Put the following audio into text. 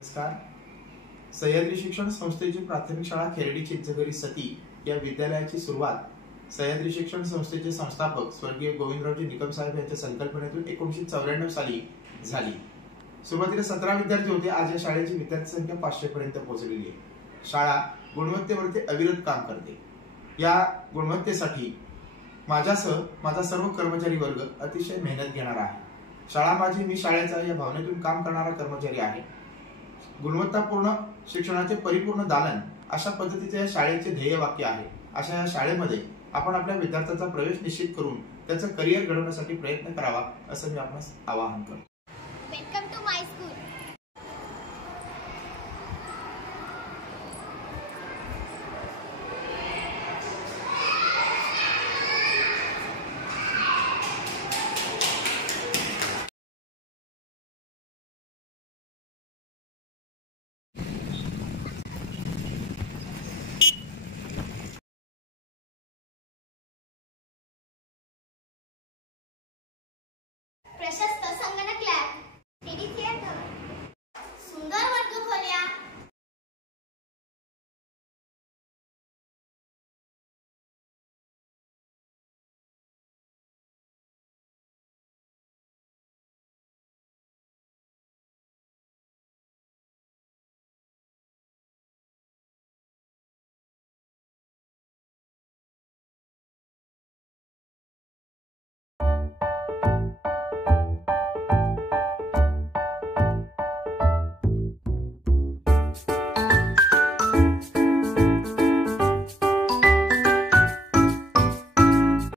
नमस्कार. सह्याद्री शिक्षण संस्थेची प्राथमिक शाळा खेरडी चिंचघरी सती या विद्यालयाची सुरुवात सह्याद्री शिक्षण संस्थेचे संस्थापक स्वर्गीय गोविंदरावजी निकम साहेब यांच्या संकल्पनेतून 1994 साली झाली. सुरुवातीला 17 विद्यार्थी होते. आज या शाळेची विद्यार्थी संख्या 500 पर्यंत पोहोचलेली आहे. शाळा गुणवत्तेवरती अविरत काम करते. या गुणवत्तेसाठी माझ्यासह माझा सर्व कर्मचारी वर्ग अतिशय मेहनत घेणारा आहे. शाळा माझी मी शाळेचा या भावनेतून काम करणारा कर्मचारी आहे. गुणवत्तापूर्ण शिक्षणाचे परिपूर्ण दालन अशा पद्धतीचे या शाळेचे ध्येय वाक्य आहे. अशा या शाळेमध्ये आपण आपल्या विद्यार्थ्यांचा प्रवेश निश्चित करून त्याचं करिअर घडवण्यासाठी प्रयत्न करावा असं मी आपणास आवाहन करतो.